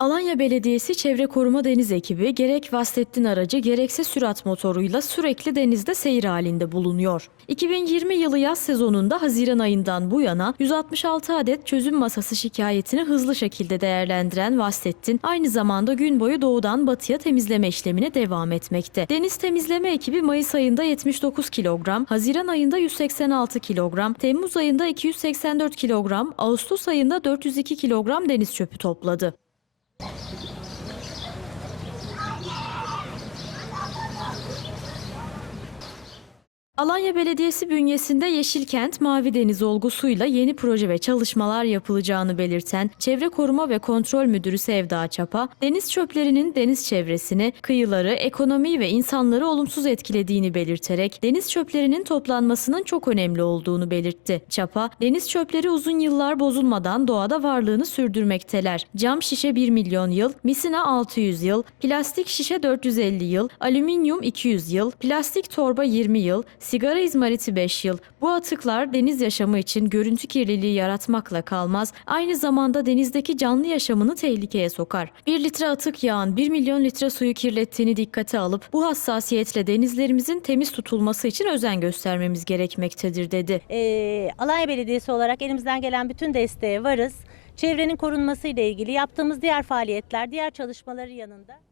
Alanya Belediyesi Çevre Koruma Deniz Ekibi gerek Vassettin aracı gerekse sürat motoruyla sürekli denizde seyir halinde bulunuyor. 2020 yılı yaz sezonunda Haziran ayından bu yana 166 adet çözüm masası şikayetini hızlı şekilde değerlendiren Vassettin aynı zamanda gün boyu doğudan batıya temizleme işlemine devam etmekte. Deniz temizleme ekibi Mayıs ayında 79 kilogram, Haziran ayında 186 kilogram, Temmuz ayında 284 kilogram, Ağustos ayında 402 kilogram deniz çöpü topladı. Alanya Belediyesi bünyesinde Yeşilkent Mavi Deniz olgusuyla yeni proje ve çalışmalar yapılacağını belirten Çevre Koruma ve Kontrol Müdürü Sevda Çapa, deniz çöplerinin deniz çevresini, kıyıları, ekonomiyi ve insanları olumsuz etkilediğini belirterek deniz çöplerinin toplanmasının çok önemli olduğunu belirtti. Çapa, deniz çöpleri uzun yıllar bozulmadan doğada varlığını sürdürmekteler. Cam şişe 1 milyon yıl, misina 600 yıl, plastik şişe 450 yıl, alüminyum 200 yıl, plastik torba 20 yıl, sigara izmariti 5 yıl. Bu atıklar deniz yaşamı için görüntü kirliliği yaratmakla kalmaz, aynı zamanda denizdeki canlı yaşamını tehlikeye sokar. 1 litre atık yağın 1 milyon litre suyu kirlettiğini dikkate alıp bu hassasiyetle denizlerimizin temiz tutulması için özen göstermemiz gerekmektedir dedi. Ee, Alanya Belediyesi olarak elimizden gelen bütün desteğe varız. Çevrenin korunması ile ilgili yaptığımız diğer faaliyetler, diğer çalışmaları yanında